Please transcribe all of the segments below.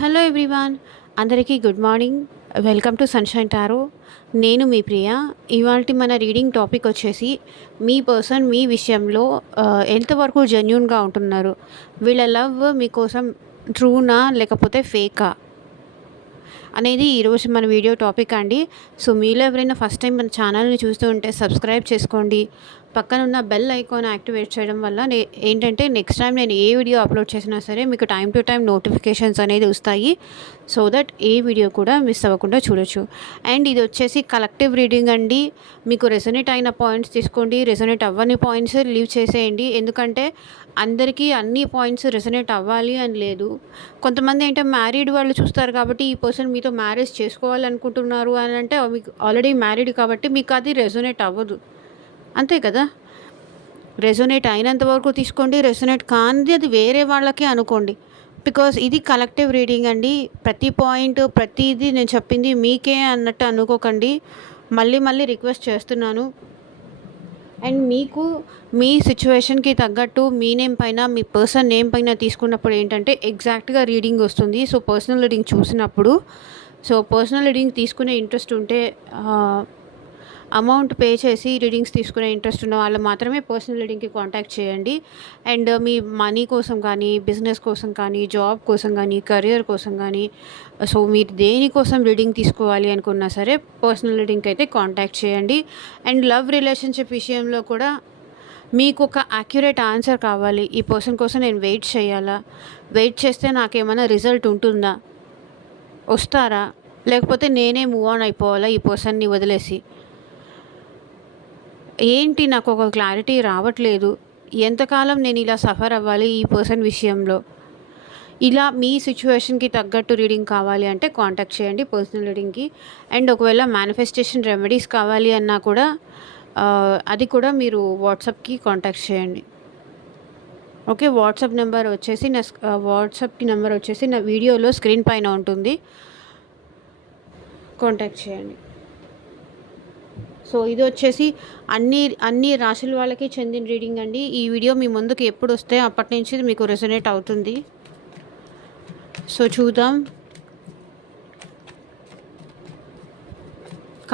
Hello everyone, అందరికీ good morning. Welcome to sunshine tarot. నేను మీ ప్రియ. ఇవాల్టి మన రీడింగ్ టాపిక్ వచ్చేసి మీ పర్సన్ మీ విషయంలో ఎంతవరకు జెన్యూన్గా ఉంటున్నారు, వీళ్ళ లవ్ మీకోసం ట్రూనా లేకపోతే ఫేకా అనేది ఈరోజు మన వీడియో టాపిక్ అండి. సో మీలో ఎవరైనా ఫస్ట్ టైం మన ఛానల్ని చూస్తూ ఉంటే సబ్స్క్రైబ్ చేసుకోండి. పక్కన ఉన్న బెల్ ఐకాన్ యాక్టివేట్ చేయడం వల్ల ఏంటంటే నెక్స్ట్ టైం నేను ఏ వీడియో అప్లోడ్ చేసినా సరే మీకు టైం టు టైం నోటిఫికేషన్స్ అనేది వస్తాయి. సో దట్ ఏ వీడియో కూడా మిస్ అవ్వకుండా చూడొచ్చు. అండ్ ఇది వచ్చేసి కలెక్టివ్ రీడింగ్ అండి. మీకు రెసొనేట్ అయిన పాయింట్స్ తీసుకోండి, రెసొనేట్ అవ్వని పాయింట్స్ లీవ్ చేసేయండి. ఎందుకంటే అందరికీ అన్ని పాయింట్స్ రెసొనేట్ అవ్వాలి అని లేదు. కొంతమంది అంటే మ్యారీడ్ వాళ్ళు చూస్తారు కాబట్టి ఈ పర్సన్ మీతో మ్యారేజ్ చేసుకోవాలనుకుంటున్నారు అని అంటే మీకు ఆల్రెడీ మ్యారీడ్ కాబట్టి మీకు అది రెసొనేట్ అవ్వదు, అంతే కదా. రెసొనేట్ అయినంత వరకు తీసుకోండి, రెసొనేట్ కానిది అది వేరే వాళ్ళకి అనుకోండి. బికాజ్ ఇది కలెక్టివ్ రీడింగ్ అండి. ప్రతి పాయింట్ ప్రతిదీ నేను చెప్పింది మీకే అన్నట్టు అనుకోకండి. మళ్ళీ మళ్ళీ రిక్వెస్ట్ చేస్తున్నాను. అండ్ మీకు మీ సిచ్యువేషన్కి తగ్గట్టు మీ నేమ్ పైన మీ పర్సన్ నేమ్ పైన తీసుకున్నప్పుడు ఏంటంటే ఎగ్జాక్ట్గా రీడింగ్ వస్తుంది. సో పర్సనల్ రీడింగ్ చూసినప్పుడు, సో పర్సనల్ రీడింగ్ తీసుకునే ఇంట్రెస్ట్ ఉంటే అమౌంట్ పే చేసి రీడింగ్స్ తీసుకునే ఇంట్రెస్ట్ ఉన్న వాళ్ళు మాత్రమే పర్సనల్ రీడింగ్కి కాంటాక్ట్ చేయండి. అండ్ మీ మనీ కోసం కానీ, బిజినెస్ కోసం కానీ, జాబ్ కోసం కానీ, కెరియర్ కోసం కానీ, సో మీరు దేనికోసం రీడింగ్ తీసుకోవాలి అనుకున్నా సరే పర్సనల్ రీడింగ్కి అయితే కాంటాక్ట్ చేయండి. అండ్ లవ్ రిలేషన్షిప్ విషయంలో కూడా మీకు ఒక యాక్యురేట్ ఆన్సర్ కావాలి. ఈ పర్సన్ కోసం నేను వెయిట్ చేయాలా, వెయిట్ చేస్తే నాకేమైనా రిజల్ట్ ఉంటుందా, వస్తారా, లేకపోతే నేనే మూవ్ ఆన్ అయిపోవాలా ఈ పర్సన్ని వదిలేసి, ఏంటి నాకు ఒక క్లారిటీ రావట్లేదు, ఎంతకాలం నేను ఇలా సఫర్ అవ్వాలి ఈ పర్సన్ విషయంలో, ఇలా మీ సిచ్యువేషన్కి తగ్గట్టు రీడింగ్ కావాలి అంటే కాంటాక్ట్ చేయండి పర్సనల్ రీడింగ్కి. అండ్ ఒకవేళ మేనిఫెస్టేషన్ రెమెడీస్ కావాలి అన్నా కూడా అది కూడా మీరు వాట్సాప్కి కాంటాక్ట్ చేయండి. ఓకే, వాట్సాప్ నెంబర్ వచ్చేసి వాట్సాప్కి నెంబర్ వచ్చేసి నా వీడియోలో స్క్రీన్ పైన ఉంటుంది, కాంటాక్ట్ చేయండి. సో ఇది వచ్చేసి అన్ని రాశుల వాళ్ళకి చెందిన రీడింగ్ అండి. ఈ వీడియో మీ ముందుకు ఎప్పుడు వస్తే అప్పటి నుంచి మీకు రెసొనేట్ అవుతుంది. సో చూద్దాం.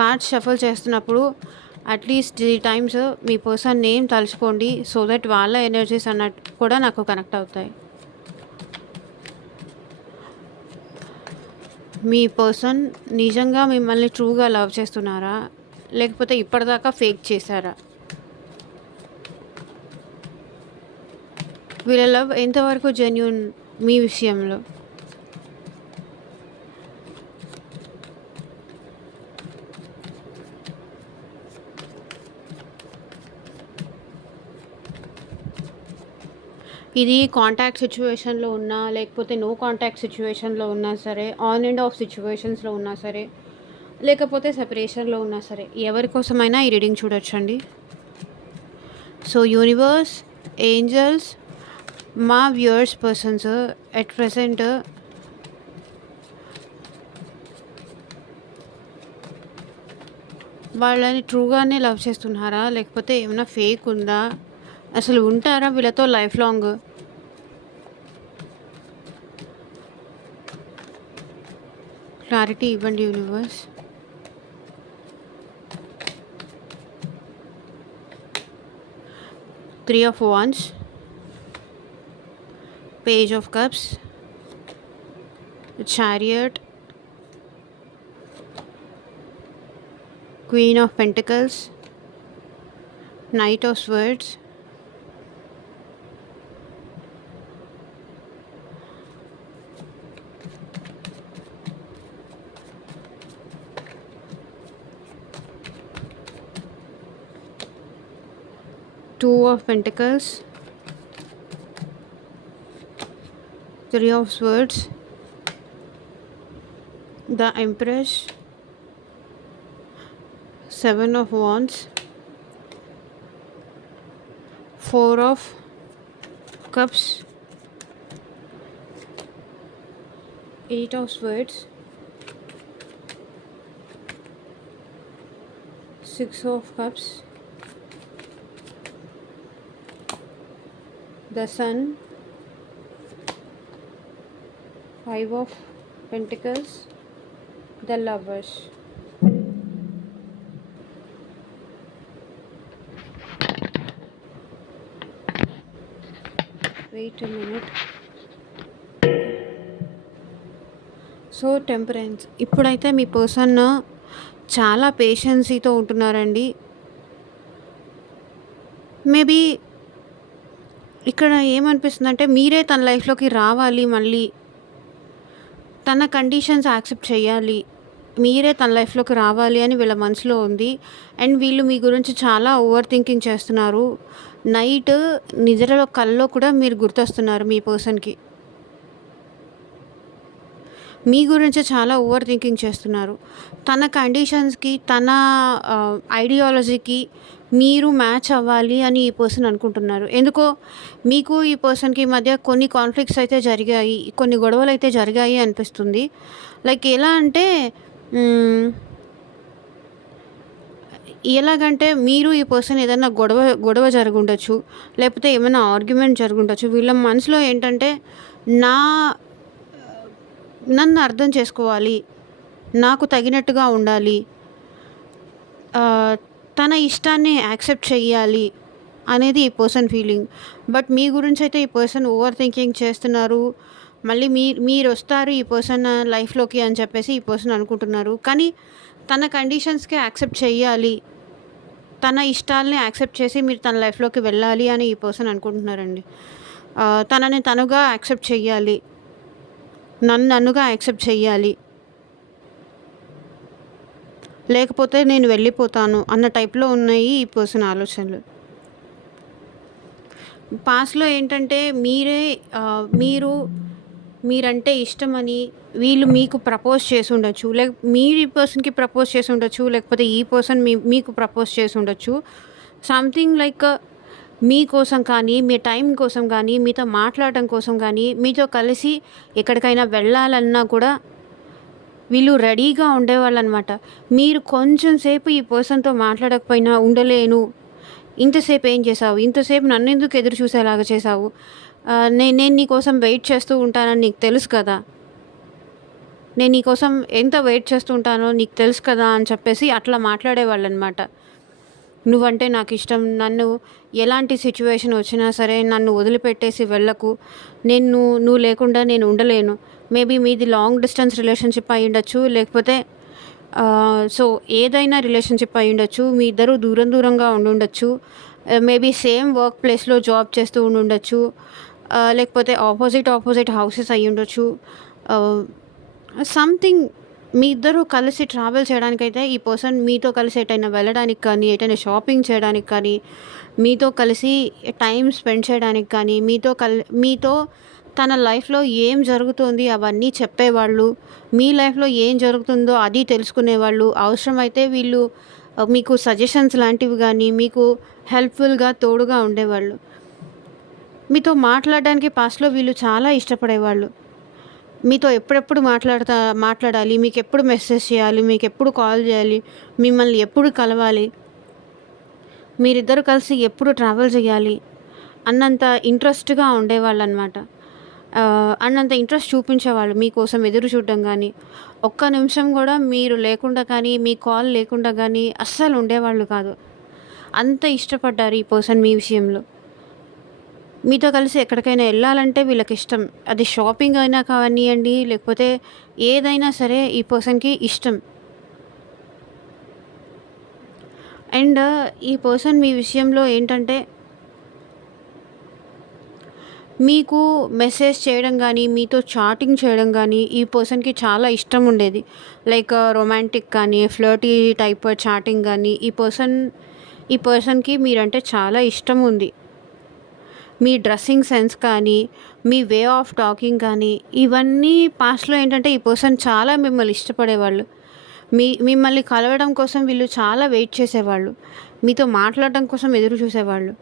కార్డ్స్ షఫల్ చేస్తున్నప్పుడు అట్లీస్ట్ 3 టైమ్స్ మీ పర్సన్ నేమ్ తలుచుకోండి. సో దట్ వాళ్ళ ఎనర్జీస్ అన్నట్టు కూడా నాకు కనెక్ట్ అవుతాయి. మీ పర్సన్ నిజంగా మిమ్మల్ని ట్రూగా లవ్ చేస్తున్నారా, లేకపోతే ఇప్పటిదాకా ఫేక్ చేశారా, వీళ్ళ లవ్ ఎంతవరకు జెన్యూన్ మీ విషయంలో. ఇది కాంటాక్ట్ సిచ్యువేషన్లో ఉన్నా లేకపోతే నో కాంటాక్ట్ సిచ్యువేషన్లో ఉన్నా సరే, ఆన్ అండ్ ఆఫ్ సిచ్యువేషన్స్లో ఉన్నా సరే, లేకపోతే సెపరేషన్లో ఉన్నా సరే, ఎవరి కోసమైనా ఈ రీడింగ్ చూడొచ్చండి. సో యూనివర్స్, ఏంజల్స్, మా వ్యూయర్స్ పర్సన్స్ ఎట్ ప్రెసెంట్ వాళ్ళని ట్రూగానే లవ్ చేస్తున్నారా, లేకపోతే ఏమైనా ఫేక్ ఉందా, అసలు ఉంటారా వీళ్ళతో లైఫ్ లాంగ్, క్లారిటీ ఇవ్వండి universe. Three of Wands, Page of Cups, Chariot, Queen of Pentacles, Knight of Swords, Two of Pentacles, Three of Swords, the Empress, Seven of Wands, Four of Cups, Eight of Swords, Six of Cups, the Sun, 5 of pentacles, the lovers. Wait a minute. So temperance, ఇప్పుడైతే మీ person చాలా పేషెన్సీతో ఉంటున్నారండి. Maybe ఇక్కడ ఏమనిపిస్తుందంటే మీరే తన లైఫ్లోకి రావాలి, మళ్ళీ తన కండిషన్స్ యాక్సెప్ట్ చేయాలి, మీరే తన లైఫ్లోకి రావాలి అని వీళ్ళ మనసులో ఉంది. అండ్ వీళ్ళు మీ గురించి చాలా ఓవర్ థింకింగ్ చేస్తున్నారు. నైట్ నిద్రలో కల్లో కూడా మీరు గుర్తొస్తున్నారు మీ పర్సన్కి. మీ గురించి చాలా ఓవర్ థింకింగ్ చేస్తున్నారు. తన కండిషన్స్కి, తన ఐడియాలజీకి మీరు మ్యాచ్ అవ్వాలి అని ఈ పర్సన్ అనుకుంటున్నారు. ఎందుకో మీకు ఈ పర్సన్కి మధ్య కొన్ని కాన్ఫ్లిక్ట్స్ అయితే జరిగాయి, కొన్ని గొడవలు అయితే జరిగాయి అనిపిస్తుంది. లైక్ ఎలా అంటే ఎలాగంటే మీరు ఈ పర్సన్ ఏదైనా గొడవ జరుగుండొచ్చు, లేకపోతే ఏమైనా ఆర్గ్యుమెంట్ జరుగుండొచ్చు. వీళ్ళ మనసులో ఏంటంటే నా నన్ను అర్థం చేసుకోవాలి, నాకు తగినట్టుగా ఉండాలి, తన ఇష్టాన్ని యాక్సెప్ట్ చెయ్యాలి అనేది ఈ పర్సన్ ఫీలింగ్. బట్ మీ గురించి అయితే ఈ పర్సన్ ఓవర్ థింకింగ్ చేస్తున్నారు. మళ్ళీ మీరు వస్తారు ఈ పర్సన్ లైఫ్లోకి అని చెప్పేసి ఈ పర్సన్ అనుకుంటున్నారు. కానీ తన కండిషన్స్కి యాక్సెప్ట్ చెయ్యాలి, తన ఇష్టాలని యాక్సెప్ట్ చేసి మీరు తన లైఫ్లోకి వెళ్ళాలి అని ఈ పర్సన్ అనుకుంటున్నారండి. తనని తనుగా యాక్సెప్ట్ చెయ్యాలి, నన్నుగా యాక్సెప్ట్ చెయ్యాలి, లేకపోతే నేను వెళ్ళిపోతాను అన్న టైప్లో ఉన్నాయి ఈ పర్సన్ ఆలోచనలు. పాస్ట్లో ఏంటంటే మీరంటే ఇష్టమని వీళ్ళు మీకు ప్రపోజ్ చేసి ఉండొచ్చు, మీరు ఈ పర్సన్కి ప్రపోజ్ చేసి ఉండొచ్చు, లేకపోతే ఈ పర్సన్ మీకు ప్రపోజ్ చేసి ఉండొచ్చు. సంథింగ్ లైక్ మీకోసం కానీ, మీ టైం కోసం కానీ, మీతో మాట్లాడటం కోసం కానీ, మీతో కలిసి ఎక్కడికైనా వెళ్ళాలన్నా కూడా వీళ్ళు రెడీగా ఉండేవాళ్ళు అనమాట. మీరు కొంచెం సేపు ఈ పర్సన్తో మాట్లాడకపోయినా ఉండలేను, ఇంతసేపు ఏం చేసావు, ఇంతసేపు నన్ను ఎందుకు ఎదురు చూసేలాగా చేసావు, నేను నీకోసం వెయిట్ చేస్తూ ఉంటానని నీకు తెలుసు కదా, నేను నీకోసం ఎంత వెయిట్ చేస్తూ ఉంటానో నీకు తెలుసు కదా అని చెప్పేసి అట్లా మాట్లాడేవాళ్ళు అనమాట. నువ్వంటే నాకు ఇష్టం, నన్ను ఎలాంటి సిచ్యువేషన్ వచ్చినా సరే నన్ను వదిలిపెట్టేసి వెళ్ళకు, నువ్వు లేకుండా నేను ఉండలేను. మేబీ మీది లాంగ్ డిస్టెన్స్ రిలేషన్షిప్ అయి ఉండొచ్చు, లేకపోతే సో ఏదైనా రిలేషన్షిప్ అయి ఉండొచ్చు. మీ ఇద్దరు దూరంగా ఉండుండొచ్చు. మేబీ సేమ్ వర్క్ ప్లేస్లో జాబ్ చేస్తూ ఉండుండొచ్చు, లేకపోతే ఆపోజిట్ హౌసెస్ అయి ఉండొచ్చు. సంథింగ్ మీ ఇద్దరు కలిసి ట్రావెల్ చేయడానికైతే ఈ పర్సన్ మీతో కలిసి ఎటైనా వెళ్ళడానికి కానీ, ఎటైనా షాపింగ్ చేయడానికి కానీ, మీతో కలిసి టైం స్పెండ్ చేయడానికి కానీ, మీతో తన లైఫ్లో ఏం జరుగుతుంది అవన్నీ చెప్పేవాళ్ళు, మీ లైఫ్లో ఏం జరుగుతుందో అది తెలుసుకునేవాళ్ళు. అవసరమైతే వీళ్ళు మీకు సజెషన్స్ లాంటివి కానీ, మీకు హెల్ప్ఫుల్గా తోడుగా ఉండేవాళ్ళు. మీతో మాట్లాడడానికి పాస్ట్లో వీళ్ళు చాలా ఇష్టపడేవాళ్ళు. మీతో ఎప్పుడెప్పుడు మాట్లాడాలి, మీకు ఎప్పుడు మెసేజ్ చేయాలి, మీకు ఎప్పుడు కాల్ చేయాలి, మిమ్మల్ని ఎప్పుడు కలవాలి, మీరిద్దరు కలిసి ఎప్పుడు ట్రావెల్ చేయాలి అన్నంత ఇంట్రెస్ట్గా ఉండేవాళ్ళు అనమాట. అన్నంత ఇంట్రెస్ట్ చూపించేవాళ్ళు మీకోసం ఎదురు చూడడం కానీ, ఒక్క నిమిషం కూడా మీరు లేకుండా కానీ, మీ కాల్ లేకుండా కానీ అస్సలు ఉండేవాళ్ళు కాదు. అంత ఇష్టపడ్డారు ఈ పర్సన్ మీ విషయంలో. మీతో కలిసి ఎక్కడికైనా వెళ్ళాలంటే వీళ్ళకి ఇష్టం. అది షాపింగ్ అయినా కానివ్వండి, లేకపోతే ఏదైనా సరే ఈ పర్సన్కి ఇష్టం. అండ్ ఈ పర్సన్ మీ విషయంలో ఏంటంటే మీకు మెసేజ్ చేయడం కానీ, మీతో చాటింగ్ చేయడం కానీ ఈ పర్సన్కి చాలా ఇష్టం ఉండేది. లైక్ రొమాంటిక్ కానీ, ఫ్లర్టీ టైప్ చాటింగ్ కానీ ఈ పర్సన్కి మీరంటే చాలా ఇష్టం ఉంది. మీ డ్రెస్సింగ్ సెన్స్ కానీ, మీ వే ఆఫ్ టాకింగ్ కానీ, ఇవన్నీ పాస్ట్లో ఏంటంటే ఈ పర్సన్ చాలా మిమ్మల్ని ఇష్టపడేవాళ్ళు. మిమ్మల్ని కలవడం కోసం వీళ్ళు చాలా వెయిట్ చేసేవాళ్ళు, మీతో మాట్లాడడం కోసం ఎదురు చూసేవాళ్ళు.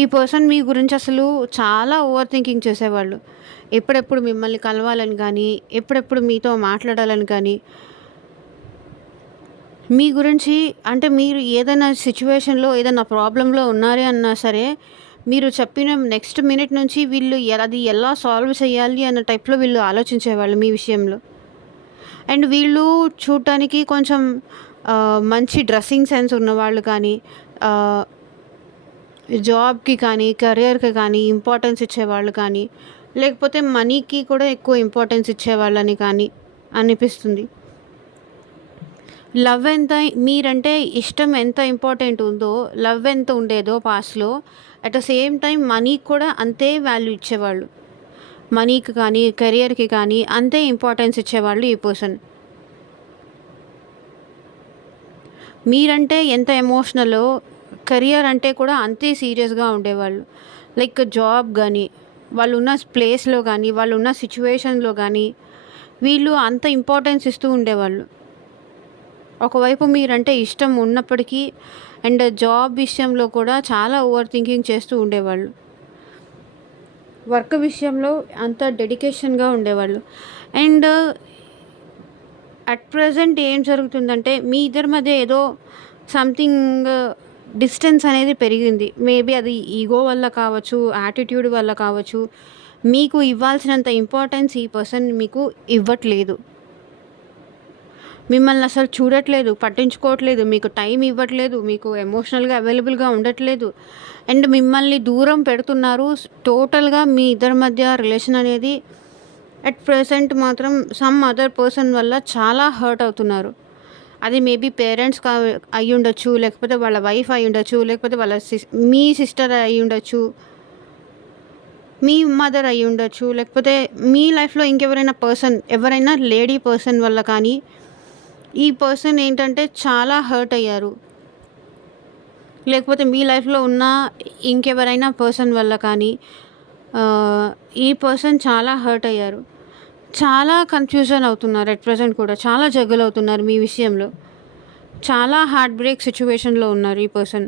ఈ పర్సన్ మీ గురించి అసలు చాలా ఓవర్ థింకింగ్ చేసేవాళ్ళు. ఎప్పుడెప్పుడు మిమ్మల్ని కలవాలని కానీ, ఎప్పుడెప్పుడు మీతో మాట్లాడాలని కానీ, మీ గురించి అంటే మీరు ఏదైనా సిచ్యువేషన్లో ఏదైనా ప్రాబ్లంలో ఉన్నారే అన్నా సరే మీరు చెప్పిన నెక్స్ట్ మినిట్ నుంచి వీళ్ళు అది ఎలా సాల్వ్ చేయాలి అన్న టైప్‌లో వీళ్ళు ఆలోచించేవాళ్ళు మీ విషయంలో. అండ్ వీళ్ళు చూడటానికి కొంచెం మంచి డ్రెస్సింగ్ సెన్స్ ఉన్నవాళ్ళు కానీ, ఆహ్, జాబ్‌కి కానీ, కెరియర్‌కి కానీ ఇంపార్టెన్స్ ఇచ్చేవాళ్ళు కానీ, లేకపోతే మనీకి కూడా ఎక్కువ ఇంపార్టెన్స్ ఇచ్చేవాళ్ళని కానీ అనిపిస్తుంది. లవ్ ఎంత మీరంటే ఇష్టం ఎంత ఇంపార్టెంట్ ఉందో, లవ్ ఎంత ఉండేదో పాస్ట్‌లో, అట్ ద సేమ్ టైమ్ మనీకి కూడా అంతే వాల్యూ ఇచ్చేవాళ్ళు. మనీకి కానీ, కెరియర్‌కి కానీ అంతే ఇంపార్టెన్స్ ఇచ్చేవాళ్ళు ఈ పర్సన్. మీరంటే ఎంత ఎమోషనలో, కెరియర్ అంటే కూడా అంతే సీరియస్‌గా ఉండేవాళ్ళు. లైక్ జాబ్ గానీ, వాళ్ళున్న ప్లేస్‌లో గానీ, వాళ్ళున్న సిట్యుయేషన్‌లో గానీ, వీళ్ళు అంత ఇంపార్టెన్స్ ఇస్తూ ఉండేవాళ్ళు. ఒకవైపు మీరంటే ఇష్టం ఉన్నప్పటికీ అండ్ జాబ్ విషయంలో కూడా చాలా ఓవర్ థింకింగ్ చేస్తూ ఉండేవాళ్ళు. వర్క్ విషయంలో అంత డెడికేషన్‌గా ఉండేవాళ్ళు. అండ్ అట్ ప్రెజెంట్ ఏం జరుగుతుందంటే, మీ ఇద్దరి మధ్య ఏదో సంథింగ్ డిస్టెన్స్ అనేది పెరిగింది. మేబీ అది ఈగో వల్ల కావచ్చు, యాటిట్యూడ్ వల్ల కావచ్చు. మీకు ఇవ్వాల్సినంత ఇంపార్టెన్స్ ఈ పర్సన్ మీకు ఇవ్వట్లేదు. మిమ్మల్ని అసలు చూడట్లేదు, పట్టించుకోవట్లేదు, మీకు టైం ఇవ్వట్లేదు, మీకు ఎమోషనల్‌గా అవైలబుల్‌గా ఉండట్లేదు. అండ్ మిమ్మల్ని దూరం పెడుతున్నారు. టోటల్‌గా మీ ఇద్దరి మధ్య రిలేషన్ అనేది అట్ ప్రెజెంట్ మాత్రం సమ్ అదర్ పర్సన్ వల్ల చాలా హర్ట్ అవుతున్నారు. అది మేబీ పేరెంట్స్ అయ్యుండొచ్చు, లేకపోతే వాళ్ళ వైఫ్ అయ్యుండొచ్చు, లేకపోతే వాళ్ళ మీ సిస్టర్ అయ్యుండొచ్చు, మీ మదర్ అయ్యుండొచ్చు, లేకపోతే మీ లైఫ్‌లో ఇంకెవరైనా ఎవరైనా లేడీ పర్సన్ వల్ల కానీ, ఈ పర్సన్ ఏంటంటే చాలా హర్ట్ అయ్యారు. లేకపోతే మీ లైఫ్‌లో ఉన్న ఇంకెవరైనా పర్సన్ వల్ల కానీ ఈ పర్సన్ చాలా హర్ట్ అయ్యారు. చాలా కన్‌ఫ్యూజన్ అవుతున్నారు అట్ ప్రెజెంట్ కూడా. చాలా జగ్గల్ అవుతున్నారు మీ విషయంలో. చాలా హార్ట్ బ్రేక్ సిట్యుయేషన్‌లో ఉన్నారు ఈ పర్సన్.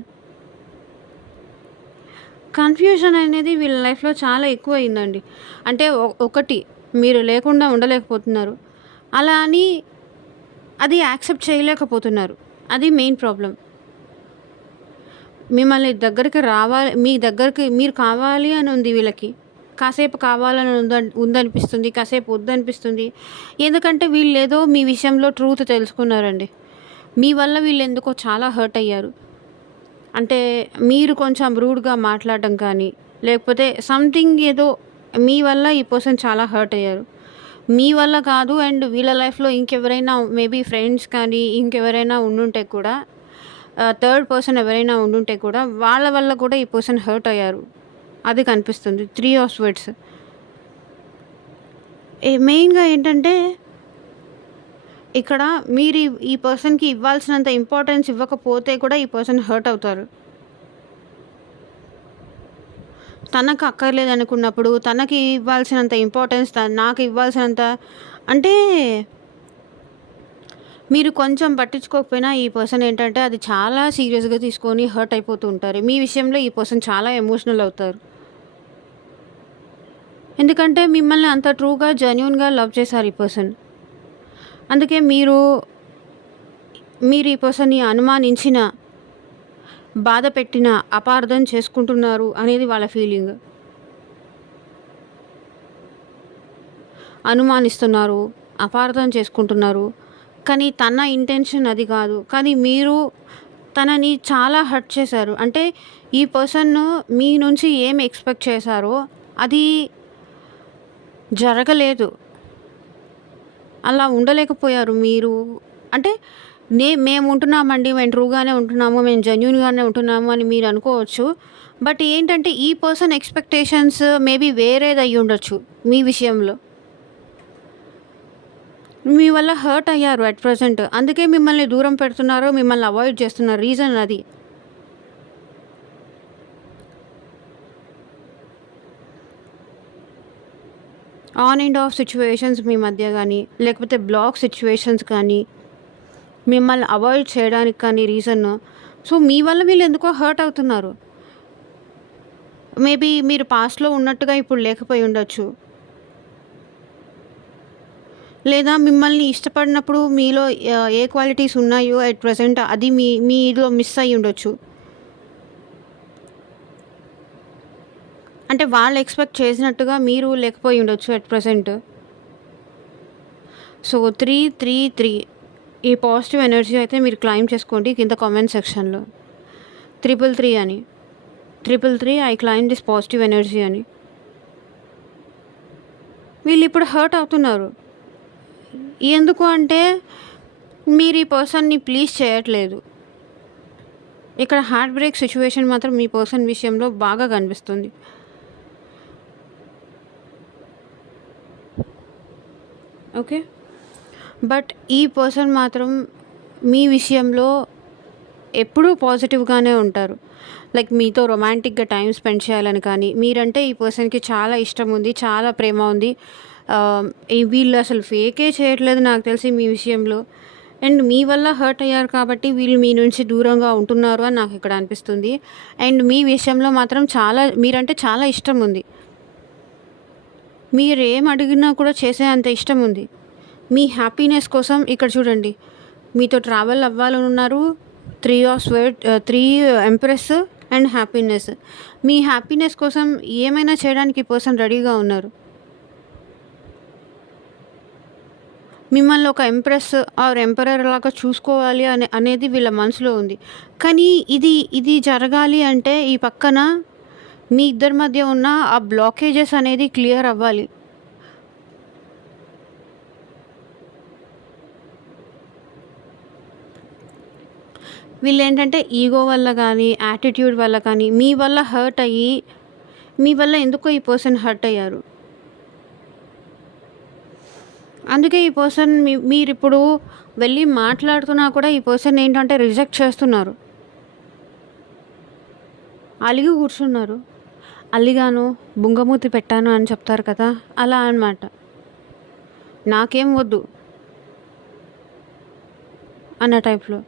కన్‌ఫ్యూజన్ అనేది వీళ్ళ లైఫ్‌లో చాలా ఎక్కువయిందండి. అంటే ఒకటి మీరు లేకుండా ఉండలేకపోతున్నారు. అలా అని అది యాక్సెప్ట్ చేయలేకపోతున్నారు. అది మెయిన్ ప్రాబ్లమ్. మిమ్మల్ని దగ్గరికి మీ దగ్గరికి మీరు కావాలి అని ఉంది వీళ్ళకి. కాసేపు కావాలని ఉందనిపిస్తుంది. కాసేపు వద్దనిపిస్తుంది. ఎందుకంటే వీళ్ళేదో మీ విషయంలో ట్రూత్ తెలుసుకున్నారండి. మీ వల్ల వీళ్ళెందుకో చాలా హర్ట్ అయ్యారు. అంటే మీరు కొంచెం రూడ్‌గా మాట్లాడడం కానీ, లేకపోతే సంథింగ్ ఏదో మీ వల్ల ఈ పర్సన్ చాలా హర్ట్ అయ్యారు. మీ వల్ల కాదు అండ్ వీళ్ళ లైఫ్‌లో ఇంకెవరైనా మేబీ ఫ్రెండ్స్ కానీ, ఇంకెవరైనా ఉండుంటే కూడా థర్డ్ పర్సన్ ఎవరైనా ఉండుంటే కూడా వాళ్ళ వల్ల కూడా ఈ పర్సన్ హర్ట్ అయ్యారు. అది కనిపిస్తుంది. 3 ఆఫ్ స్వర్డ్స్. మెయిన్‌గా ఏంటంటే ఇక్కడ మీరు ఈ పర్సన్‌కి ఇవ్వాల్సినంత ఇంపార్టెన్స్ ఇవ్వకపోతే కూడా ఈ పర్సన్ హర్ట్ అవుతారు. తనకు అక్కర్లేదనుకున్నప్పుడు తనకి ఇవ్వాల్సినంత ఇంపార్టెన్స్ నాకు ఇవ్వాల్సినంత అంటే మీరు కొంచెం పట్టించుకోకపోయినా ఈ పర్సన్ ఏంటంటే అది చాలా సీరియస్‌గా తీసుకొని హర్ట్ అయిపోతూ ఉంటారు. మీ విషయంలో ఈ పర్సన్ చాలా ఎమోషనల్ అవుతారు. ఎందుకంటే మిమ్మల్ని అంత ట్రూగా, జెన్యూన్‌గా లవ్ చేశారు ఈ పర్సన్. అందుకే మీరు ఈ పర్సన్‌ని అనుమానించిన, బాధ పెట్టిన, అపార్థం చేసుకుంటున్నారు అనేది వాళ్ళ ఫీలింగ్. అనుమానిస్తున్నారు, అపార్థం చేసుకుంటున్నారు. కానీ తన ఇంటెన్షన్ అది కాదు. కానీ మీరు తనని చాలా హర్ట్ చేశారు. అంటే ఈ పర్సన్ మీ నుంచి ఏం ఎక్స్‌పెక్ట్ చేశారో అది జరగలేదు. అలా ఉండలేకపోయారు మీరు. అంటే మేము ఉంటున్నామండి, మేము ట్రూగానే ఉంటున్నాము, మేము జెన్యూన్‌గానే ఉంటున్నాము అని మీరు అనుకోవచ్చు. బట్ ఏంటంటే ఈ పర్సన్ ఎక్స్‌పెక్టేషన్స్ మేబీ వేరేది అయ్యుండొచ్చు మీ విషయంలో. మీ వల్ల హర్ట్ అయ్యారు అట్ ప్రెజెంట్. అందుకే మిమ్మల్ని దూరం పెడుతున్నారు, మిమ్మల్ని అవాయిడ్ చేస్తున్నారు. రీజన్ అది. ఆన్ అండ్ ఆఫ్ సిట్యుయేషన్స్ మీ మధ్య కానీ, లేకపోతే బ్లాక్ సిట్యుయేషన్స్ కానీ, మిమ్మల్ని అవాయిడ్ చేయడానికి కానీ రీజన్. సో మీ వల్ల వీళ్ళు ఎందుకో హర్ట్ అవుతున్నారు. మేబీ మీరు పాస్ట్‌లో ఉన్నట్టుగా ఇప్పుడు లేకపోయి ఉండొచ్చు. లేదా మిమ్మల్ని ఇష్టపడినప్పుడు మీలో ఏ క్వాలిటీస్ ఉన్నాయో అట్ ప్రెజెంట్ అది మీలో మిస్ అయ్యి ఉండొచ్చు. అంటే వాళ్ళు ఎక్స్‌పెక్ట్ చేసినట్టుగా మీరు లేకపోయి ఉండొచ్చు అట్ ప్రెజెంట్. సో, 3, 3, 3 ఈ పాజిటివ్ ఎనర్జీ అయితే మీరు క్లెయిమ్ చేసుకోండి కింద కామెంట్ సెక్షన్‌లో. 333 అని. 333 I claim this positive energy అని. వీళ్ళిప్పుడు హర్ట్ అవుతున్నారు. ఎందుకు అంటే మీరు ఈ పర్సన్‌ని ప్లీజ్ చేయట్లేదు. ఇక్కడ హార్ట్ బ్రేక్ సిట్యుయేషన్ మాత్రం మీ పర్సన్ విషయంలో బాగా కనిపిస్తుంది. ఓకే. బట్ ఈ పర్సన్ మాత్రం మీ విషయంలో ఎప్పుడూ పాజిటివ్‌గానే ఉంటారు. లైక్ మీతో రొమాంటిక్‌గా టైమ్ స్పెండ్ చేయాలని కానీ, మీరంటే ఈ పర్సన్‌కి చాలా ఇష్టం ఉంది, చాలా ప్రేమ ఉంది. వీళ్ళు అసలు ఫేకే చేయట్లేదు నాకు తెలిసి మీ విషయంలో. అండ్ మీ వల్ల హర్ట్ అయ్యారు కాబట్టి వీళ్ళు మీ నుంచి దూరంగా ఉంటున్నారు అని నాకు ఇక్కడ అనిపిస్తుంది. అండ్ మీ విషయంలో మాత్రం మీరంటే చాలా ఇష్టం ఉంది. మీరేం అడిగినా కూడా చేసే అంత ఇష్టం ఉంది. మీ హ్యాపీనెస్ కోసం ఇక్కడ చూడండి, మీతో ట్రావెల్ అవ్వాలని ఉన్నారు. 3 of sword 3 empress and happiness. Me happiness కోసం ఏమైనా చేయడానికి ఈ పర్సన్ రెడీగా ఉన్నారు. మిమ్మల్ని ఒక ఎంప్రెస్ ఆర్ ఎంపరర్ లాగా చూసుకోవాలి అనేది వీళ్ళ మనసులో ఉంది. కానీ ఇది జరగాలి అంటే ఈ పక్కన మీ ఇద్దరి మధ్య ఉన్న ఆ బ్లాకేజెస్ అనేది క్లియర్ అవ్వాలి. వీళ్ళేంటంటే ఈగో వల్ల కానీ, యాటిట్యూడ్ వల్ల కానీ, మీ వల్ల హర్ట్ అయ్యి, మీ వల్ల ఎందుకో ఈ పర్సన్ హర్ట్ అయ్యారు. అందుకే ఈ పర్సన్ మీరిప్పుడు వెళ్ళి మాట్లాడుతున్నా కూడా ఈ పర్సన్ ఏంటంటే రిజెక్ట్ చేస్తున్నారు. అలిగి కూర్చున్నారు. అలిగాను, బుంగమూతి పెట్టాను అని చెప్తారు కదా, అలా అన్నమాట. నాకేం వద్దు అన్న టైప్‌లో.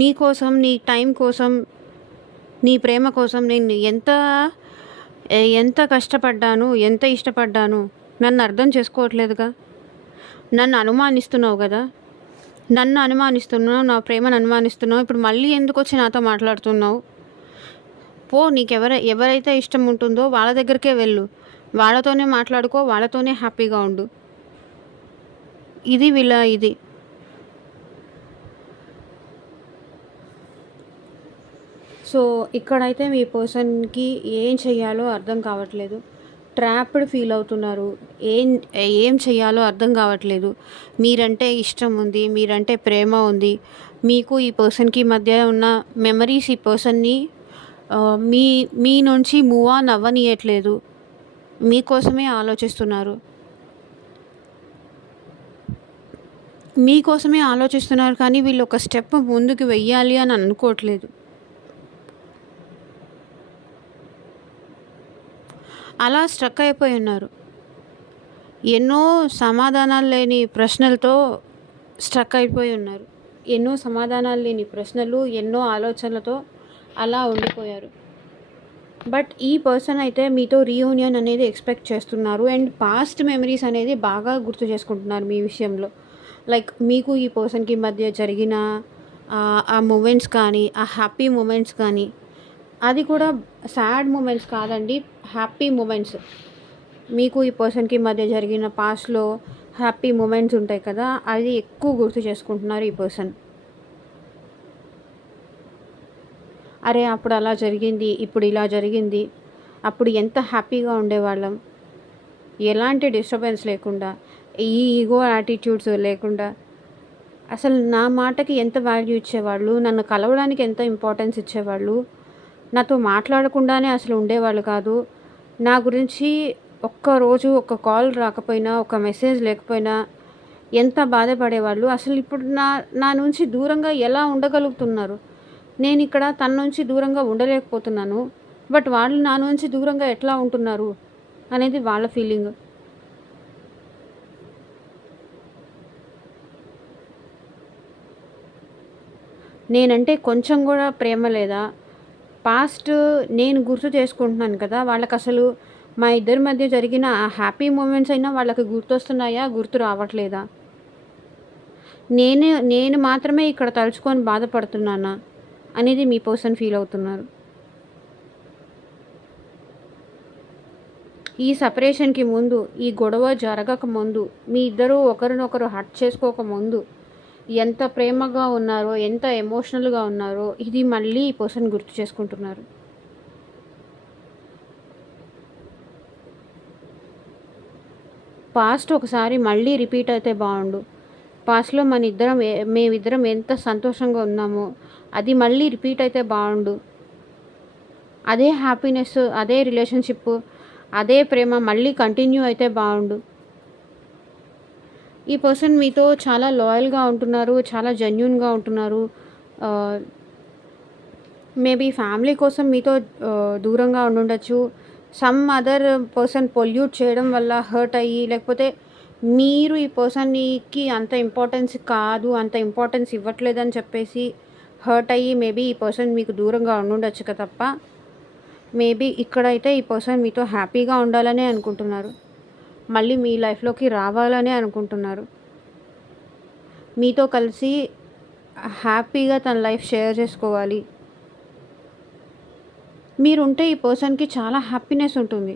నీ కోసం, నీ టైం కోసం, నీ ప్రేమ కోసం నేను ఎంత కష్టపడ్డాను, ఎంత ఇష్టపడ్డాను. నన్ను అర్థం చేసుకోవట్లేదుగా. నన్ను అనుమానిస్తున్నావు కదా. నన్ను అనుమానిస్తున్నావు, నా ప్రేమను అనుమానిస్తున్నావు. ఇప్పుడు మళ్ళీ ఎందుకొచ్చి నాతో మాట్లాడుతున్నావు? పో, ఎవరైతే ఇష్టం ఉంటుందో వాళ్ళ దగ్గరికే వెళ్ళు. వాళ్ళతోనే మాట్లాడుకో, వాళ్ళతోనే హ్యాపీగా ఉండు. ఇది. సో, ఇక్కడైతే మీ పర్సన్‌కి ఏం చెయ్యాలో అర్థం కావట్లేదు. ట్రాప్డ్ ఫీల్ అవుతున్నారు. ఏం చెయ్యాలో అర్థం కావట్లేదు. మీరంటే ఇష్టం ఉంది, మీరంటే ప్రేమ ఉంది. మీకు ఈ పర్సన్‌కి మధ్య ఉన్న మెమరీస్ ఈ పర్సన్‌ని మీ మీ నుంచి మూవ్ ఆన్ అవ్వనీయట్లేదు. మీకోసమే ఆలోచిస్తున్నారు. మీకోసమే ఆలోచిస్తున్నారు కానీ వీళ్ళు ఒక స్టెప్ ముందుకు వెయ్యాలి అని అనుకోవట్లేదు. అలా స్ట్రక్ అయిపోయి ఉన్నారు. ఎన్నో సమాధానాలు లేని ప్రశ్నలతో స్ట్రక్ అయిపోయి ఉన్నారు. ఎన్నో సమాధానాలు లేని ప్రశ్నలు, ఎన్నో ఆలోచనలతో అలా ఉండిపోయారు. బట్ ఈ పర్సన్ అయితే మీతో రీయూనియన్ అనేది ఎక్స్పెక్ట్ చేస్తున్నారు. అండ్ పాస్ట్ మెమరీస్ అనేది బాగా గుర్తు చేసుకుంటున్నారు మీ విషయంలో. లైక్ మీకు ఈ పర్సన్‌కి మధ్య జరిగిన ఆ మూమెంట్స్ కానీ, ఆ హ్యాపీ మూమెంట్స్ కానీ, అది కూడా సాడ్ మూమెంట్స్ కాదండి, హ్యాపీ మూమెంట్స్. మీకు ఈ పర్సన్‌కి మధ్య జరిగిన పాస్ట్‌లో హ్యాపీ మూమెంట్స్ ఉంటాయి కదా, అది ఎక్కువ గుర్తు చేసుకుంటున్నారు ఈ పర్సన్. అరే, అప్పుడు అలా జరిగింది, ఇప్పుడు ఇలా జరిగింది. అప్పుడు ఎంత హ్యాపీగా ఉండేవాళ్ళం. ఎలాంటి డిస్టర్బెన్స్ లేకుండా, ఈ ఈగో యాటిట్యూడ్స్ లేకుండా. అసలు నా మాటకి ఎంత వాల్యూ ఇచ్చేవాళ్ళు, నన్ను కలవడానికి ఎంత ఇంపార్టెన్స్ ఇచ్చేవాళ్ళు. నాతో మాట్లాడకుండానే అసలు ఉండేవాళ్ళు కాదు. నా గురించి ఒక్కరోజు ఒక కాల్ రాకపోయినా, ఒక మెసేజ్ లేకపోయినా ఎంత బాధపడేవాళ్ళు. అసలు ఇప్పుడు నా నుంచి దూరంగా ఎలా ఉండగలుగుతున్నారు? నేను ఇక్కడ తన నుంచి దూరంగా ఉండలేకపోతున్నాను. బట్ వాళ్ళు నా నుంచి దూరంగా ఎట్లా ఉంటున్నారు అనేది వాళ్ళ ఫీలింగ్. నేనంటే కొంచెం కూడా ప్రేమ లేదా? పాస్ట్ నేను గుర్తు చేసుకుంటున్నాను కదా, వాళ్ళకసలు మా ఇద్దరి మధ్య జరిగిన ఆ హ్యాపీ మూమెంట్స్ అయినా వాళ్ళకి గుర్తొస్తున్నాయా? గుర్తు రావట్లేదా? నేను మాత్రమే ఇక్కడ తలుచుకొని బాధపడుతున్నానా? అనేది మీ పర్సన్ ఫీల్ అవుతున్నారు. ఈ సెపరేషన్‌కి ముందు, ఈ గొడవ జరగక ముందు, మీ ఇద్దరూ ఒకరినొకరు హర్ట్ చేసుకోక ముందు ఎంత ప్రేమగా ఉన్నారో, ఎంత ఎమోషనల్‌గా ఉన్నారో ఇది మళ్ళీ ఈ పర్సన్ గుర్తు చేసుకుంటున్నారు. పాస్ట్ ఒకసారి మళ్ళీ రిపీట్ అయితే బావుండు. పాస్ట్‌లో మేమిద్దరం ఎంత సంతోషంగా ఉన్నామో అది మళ్ళీ రిపీట్ అయితే బావుండు. అదే హ్యాపీనెస్, అదే రిలేషన్‌షిప్, అదే ప్రేమ మళ్ళీ కంటిన్యూ అయితే బావుండు. ఈ పర్సన్ మీతో చాలా లాయల్‌గా ఉంటున్నారు. చాలా జెన్యూన్‌గా ఉంటున్నారు. ఆహ్, మేబీ ఫ్యామిలీ కోసం మీతో దూరంగా ఉండుండొచ్చు. సమ్ అదర్ పర్సన్ పొల్యూట్ చేయడం వల్ల హర్ట్ అయ్యి, లేకపోతే మీరు ఈ పర్సన్‌కి అంత ఇంపార్టెన్స్ కాదు, అంత ఇంపార్టెన్స్ ఇవ్వట్లేదని చెప్పేసి హర్ట్ అయ్యి మేబీ ఈ పర్సన్ మీకు దూరంగా ఉండుండొచ్చు తప్ప, మేబీ ఇక్కడైతే ఈ పర్సన్ మీతో హ్యాపీగా ఉండాలనే అనుకుంటున్నారు. మళ్ళీ మీ లైఫ్‌లోకి రావాలనే అనుకుంటున్నారు. మీతో కలిసి హ్యాపీగా తన లైఫ్ షేర్ చేసుకోవాలి. మీరుంటే ఈ పర్సన్‌కి చాలా హ్యాపీనెస్ ఉంటుంది.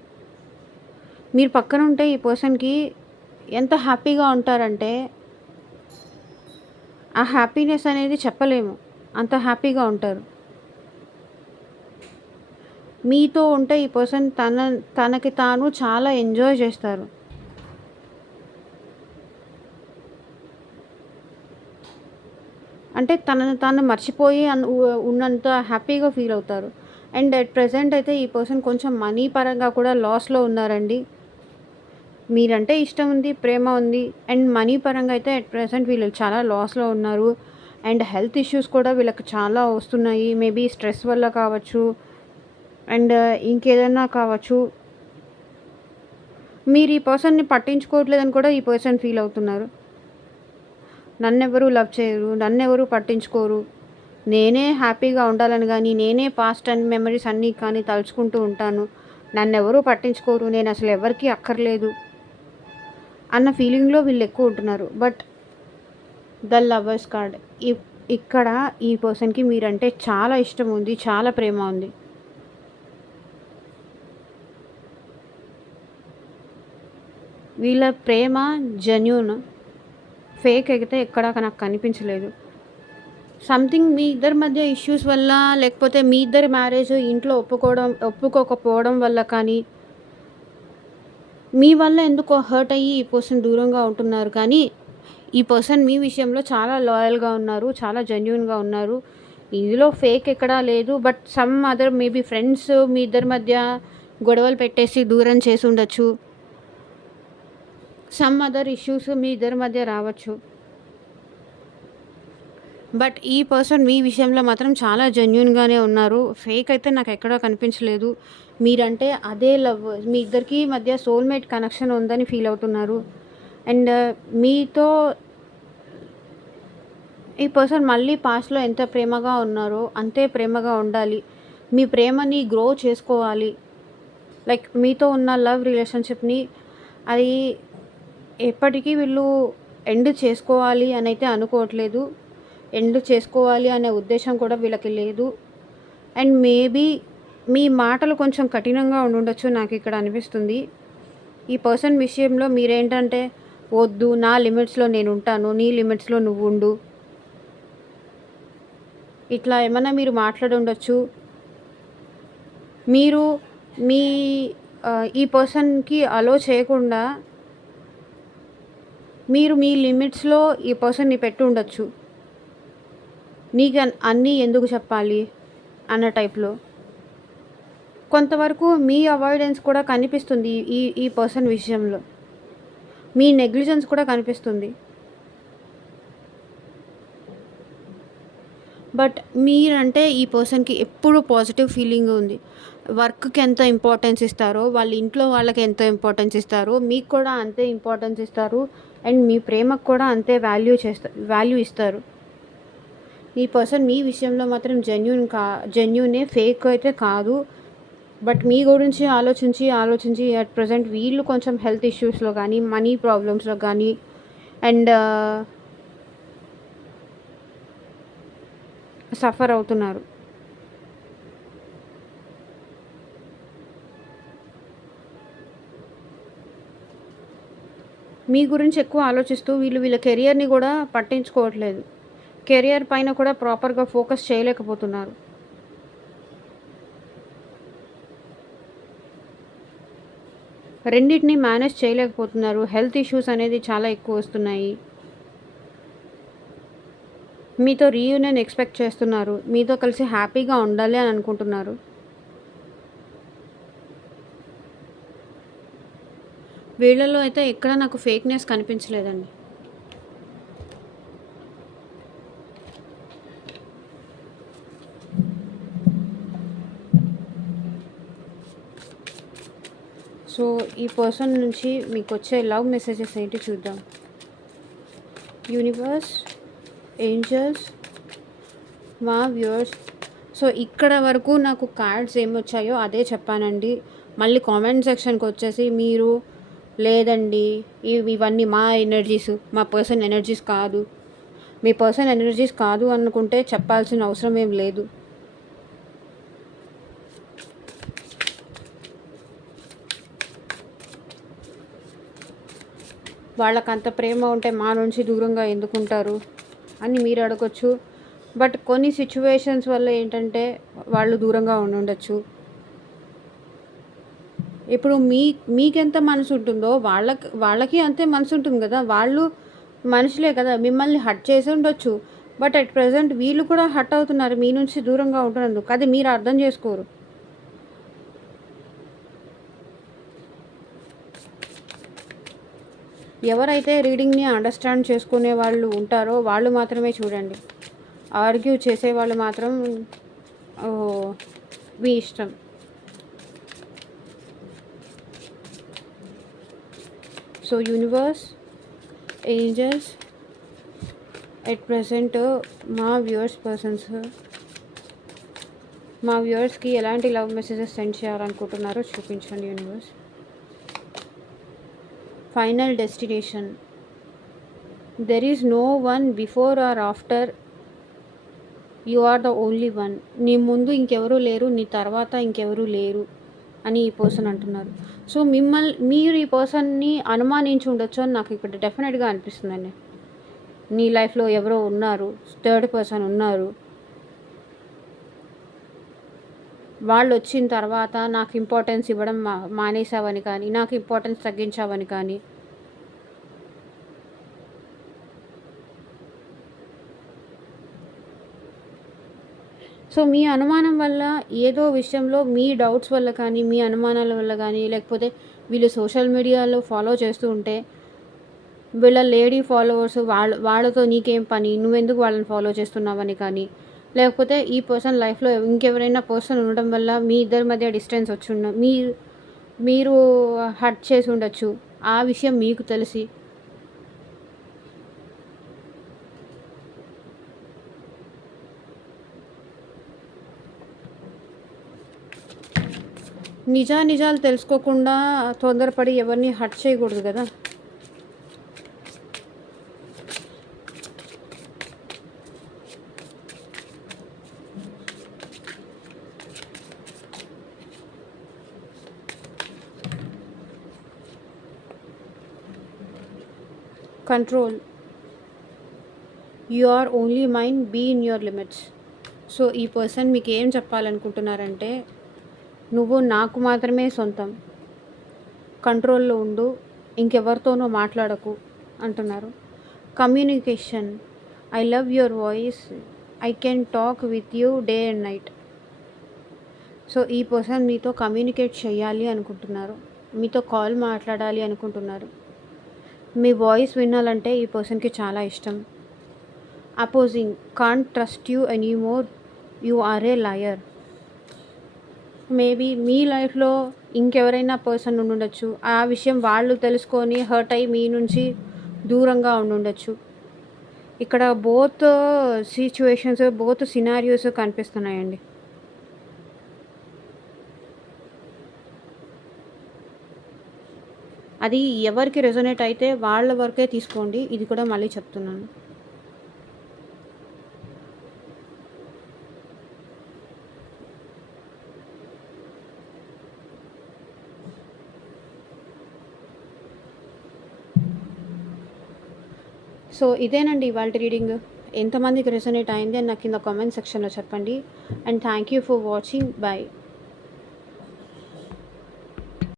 మీరు పక్కన ఉంటే ఈ పర్సన్‌కి ఎంత హ్యాపీగా ఉంటారంటే, ఆ హ్యాపీనెస్ అనేది చెప్పలేము. అంత హ్యాపీగా ఉంటారు. మీతో ఉంటే ఈ పర్సన్ తనకి తాను చాలా ఎంజాయ్ చేస్తారు. అంటే తనని తాను మర్చిపోయి ఉన్నంత హ్యాపీగా ఫీల్ అవుతారు. అండ్ అట్ ప్రెజెంట్ అయితే ఈ పర్సన్ కొంచెం మనీ పరంగా కూడా లాస్‌లో ఉన్నారండి. మీరంటే ఇష్టం ఉంది, ప్రేమ ఉంది. అండ్ మనీ పరంగా అయితే అట్ ప్రెజెంట్ వీళ్ళు చాలా లాస్‌లో ఉన్నారు. అండ్ హెల్త్ ఇష్యూస్ కూడా వీళ్ళకి చాలా వస్తున్నాయి. మేబీ స్ట్రెస్ వల్ల కావచ్చు, అండ్ ఇంకేదైనా కావచ్చు. మీరు ఈ పర్సన్‌ని పట్టించుకోవట్లేదని కూడా ఈ పర్సన్ ఫీల్ అవుతున్నారు. నన్నెవరు లవ్ చేయరు, నన్నెవరు పట్టించుకోరు. నేనే హ్యాపీగా ఉండాలని గానీ, నేనే పాస్ట్ అండ్ మెమరీస్ అన్నీ కానీ తలుచుకుంటూ ఉంటాను. నన్నెవరూ పట్టించుకోరు. నేనసలు ఎవరికీ అక్కర్లేదు అన్న ఫీలింగ్‌లో వీళ్ళెక్కువ ఉంటున్నారు. బట్ ద లవర్స్ కార్డ్ ఇక్కడ ఈ పర్సన్‌కి మీరంటే చాలా ఇష్టం ఉంది. చాలా ప్రేమ ఉంది. వీళ్ళ ప్రేమ జెన్యూన్. ఫేక్ అయితే ఎక్కడా నాకు కనిపించలేదు. సంథింగ్ మీ ఇద్దరి మధ్య ఇష్యూస్ వల్ల, లేకపోతే మీ ఇద్దరి మ్యారేజ్ ఇంట్లో ఒప్పుకోకపోవడం వల్ల కానీ, మీ వల్ల ఎందుకో హర్ట్ అయ్యి ఈ పర్సన్ దూరంగా ఉంటున్నారు. కానీ ఈ పర్సన్ మీ విషయంలో చాలా లాయల్‌గా ఉన్నారు. చాలా జెన్యూన్‌గా ఉన్నారు. ఇందులో ఫేక్ ఎక్కడా లేదు. But some other maybe friends మీ ఇద్దరి మధ్య గొడవలు పెట్టేసి దూరం చేసుండొచ్చు. సమ్ అదర్ ఇష్యూస్ మీ ఇద్దరి మధ్య రావచ్చు. బట్ ఈ పర్సన్ మీ విషయంలో మాత్రం చాలా జెన్యూన్‌గానే ఉన్నారు. ఫేక్ అయితే నాకెక్కడా కనిపించలేదు. మీరంటే అదే లవ్. మీ ఇద్దరికీ మధ్య సోల్‌మేట్ కనెక్షన్ ఉందని ఫీల్ అవుతున్నారు. అండ్ మీతో ఈ పర్సన్ మళ్ళీ పాస్ట్‌లో ఎంత ప్రేమగా ఉన్నారో అంతే ప్రేమగా ఉండాలి. మీ ప్రేమని గ్రో చేసుకోవాలి. లైక్ మీతో ఉన్న లవ్ రిలేషన్‌షిప్‌ని అది ఎప్పటికీ వీళ్ళు ఎండ్ చేసుకోవాలి అనైతే అనుకోవట్లేదు. ఎండ్ చేసుకోవాలి అనే ఉద్దేశం కూడా వీళ్ళకి లేదు. అండ్ మేబీ మీ మాటలు కొంచెం కఠినంగా ఉండుండొచ్చు నాకిక్కడ అనిపిస్తుంది. ఈ పర్సన్ విషయంలో మీరేంటంటే, వద్దు నా లిమిట్స్‌లో నేనుంటాను. నీ లిమిట్స్‌లో నువ్వుండు. ఇట్లా ఏమన్నా మీరు మాట్లాడుండొచ్చు. మీరు మీ ఈ పర్సన్‌కి అలో చేయకుండా మీరు మీ లిమిట్స్‌లో ఈ పర్సన్‌ని పెట్టుండొచ్చు. నీకు అన్నీ ఎందుకు చెప్పాలి అన్న టైప్‌లో. కొంతవరకు మీ అవాయిడెన్స్ కూడా కనిపిస్తుంది ఈ ఈ పర్సన్ విషయంలో. మీ నెగ్లిజెన్స్ కూడా కనిపిస్తుంది. బట్ మీరంటే ఈ పర్సన్‌కి ఎప్పుడూ పాజిటివ్ ఫీలింగ్ ఉంది. వర్క్‌కి ఎంత ఇంపార్టెన్స్ ఇస్తారో, వాళ్ళ ఇంట్లో వాళ్ళకి ఎంత ఇంపార్టెన్స్ ఇస్తారో, మీకు కూడా అంతే ఇంపార్టెన్స్ ఇస్తారు. అండ్ మీ ప్రేమకు కూడా అంతే వాల్యూ ఇస్తారు. ఈ పర్సన్ మీ విషయంలో మాత్రం జెన్యూనే, ఫేక్ అయితే కాదు. బట్ మీ గురించి ఆలోచించి అట్ ప్రెజెంట్ వీళ్ళు కొంచెం హెల్త్ ఇష్యూస్‌లో కానీ, మనీ ప్రాబ్లమ్స్‌లో కానీ, అండ్ సఫర్ అవుతున్నారు. మీ గురించి ఎక్కువ ఆలోచిస్తూ వీళ్ళు వీళ్ళ కెరియర్‌ని గూడా పట్టించుకోవట్లేదు. కెరియర్ పైన కూడా ప్రాపర్‌గా ఫోకస్ చేయలేకపోతున్నారు. రెండిటిని మేనేజ్ చేయలేకపోతున్నారు. హెల్త్ ఇష్యూస్ అనేది చాలా ఎక్కువొస్తున్నాయి. మీతో రీయూనియన్ ఎక్స్‌పెక్ట్ చేస్తున్నారు. మీతో కలిసి హ్యాపీగా ఉండాలి అని అనుకుంటున్నారు. వీళ్ళలో అయితే ఎక్కడ నాకు ఫేక్‌నెస్ కనిపించలేదండి. సో, ఈ పర్సన్ నుంచి మీకొచ్చే లవ్ మెసేజెస్ ఏంటి చూద్దాం. యూనివర్స్, ఏంజెల్స్, మా వ్యూవర్స్. సో, ఇక్కడ వరకు నాకు కార్డ్స్ ఏమొచ్చాయో అదే చెప్పానండి. మళ్ళీ కామెంట్ సెక్షన్‌కొచ్చేసి మీరు లేదండి ఇవన్నీ మా ఎనర్జీస్, మా పర్సన్ ఎనర్జీస్ కాదు. మీ పర్సన్ ఎనర్జీస్ కాదు అనుకుంటే చెప్పాల్సిన అవసరం ఏం లేదు. వాళ్ళకంత ప్రేమ ఉంటే మా నుంచి దూరంగా ఎందుకుంటారు అని మీరు అడగొచ్చు. బట్ కొన్ని సిచ్యువేషన్స్ వల్ల ఏంటంటే వాళ్ళు దూరంగా ఉండుండొచ్చు. ఇప్పుడు మీకెంత మనసు ఉంటుందో వాళ్ళకి అంతే మనసు ఉంటుంది కదా. వాళ్ళు మనుషులే కదా, మిమ్మల్ని హర్ట్ చేసి ఉండొచ్చు. బట్ అట్ ప్రెజెంట్ వీళ్ళు కూడా హర్ట్ అవుతున్నారు మీ నుంచి దూరంగా ఉంటున్నందుకు. అది మీరు అర్థం చేసుకోరు. ఎవరైతే రీడింగ్ని అండర్స్టాండ్ చేసుకునే వాళ్ళు ఉంటారో వాళ్ళు మాత్రమే చూడండి. ఆర్గ్యూ చేసేవాళ్ళు మాత్రం మీ ఇష్టం. So universe, angels, at present మా వ్యూవర్స్కి ఎలాంటి లవ్ మెసేజెస్ సెండ్ చేయాలనుకుంటున్నారో చూపించండి universe. Final destination. There is no one before or after, you are the only one. నీ ముందు ఇంకెవరూ లేరు, నీ తర్వాత ఇంకెవరూ లేరు అని ఈ పర్సన్ అంటున్నారు. సో మీరు ఈ పర్సన్ని అనుమానించి ఉండొచ్చు అని నాకు ఇక్కడ డెఫినెట్గా అనిపిస్తుందండి. నీ లైఫ్లో ఎవరో ఉన్నారు, థర్డ్ పర్సన్ ఉన్నారు. వాళ్ళు వచ్చిన తర్వాత నాకు ఇంపార్టెన్స్ ఇవ్వడం మానేసావని కానీ, నాకు ఇంపార్టెన్స్ తగ్గించావని కానీ, సో మీ అనుమానం వల్ల ఏదో విషయంలో మీ డౌట్స్ వల్ల కానీ, మీ అనుమానాల వల్ల కానీ, లేకపోతే వీళ్ళు సోషల్ మీడియాలో ఫాలో చేస్తూ ఉంటే వీళ్ళ లేడీ ఫాలోవర్స్ వాళ్ళతో నీకేం పని, నువ్వెందుకు వాళ్ళని ఫాలో చేస్తున్నావని కానీ, లేకపోతే ఈ పర్సన్ లైఫ్లో ఇంకెవరైనా పర్సన్ ఉండడం వల్ల మీ ఇద్దరి మధ్య డిస్టెన్స్ వచ్చి మీరు హర్ట్ చేసి ఉండొచ్చు. ఆ విషయం మీకు తెలిసి నిజాలు తెలుసుకోకుండా తొందరపడి ఎవరిని హర్ట్ చేయకూడదు కదా. Control. You are only mind, be in your limits. So ఈ పర్సన్ మీకు ఏం చెప్పాలనుకుంటున్నారంటే, నువ్వు నాకు మాత్రమే సొంతం, కంట్రోల్లో ఉండు, ఇంకెవరితోనో మాట్లాడకు అంటున్నారు. Communication. I love your voice, I can talk with you day and night. So ఈ పర్సన్ మీతో కమ్యూనికేట్ చేయాలి అనుకుంటున్నారు, మీతో కాల్ మాట్లాడాలి అనుకుంటున్నారు. మీ వాయిస్ వినాలంటే ఈ పర్సన్కి చాలా ఇష్టం. Opposing. Can't trust you anymore, you are a liar. Maybe మీ లైఫ్లో ఇంకెవరైనా పర్సన్ ఉండుండొచ్చు. ఆ విషయం వాళ్ళు తెలుసుకొని హర్ట్ అయ్యి మీ నుంచి దూరంగా ఉండుండొచ్చు. ఇక్కడ బోత్ సిచ్యువేషన్స్, బోత్ సినారియోస్ కనిపిస్తున్నాయండి. అది ఎవరికి రెజొనేట్ అయితే వాళ్ళ వరకే తీసుకోండి. ఇది కూడా మళ్ళీ చెప్తున్నాను. సో ఇదేనండి ఇవాల్టి రీడింగ్. ఎంతమందికి రెసొనేట్ అయింది అని నాకు కింద కామెంట్ సెక్షన్‌లో చెప్పండి. And thank you for watching. By.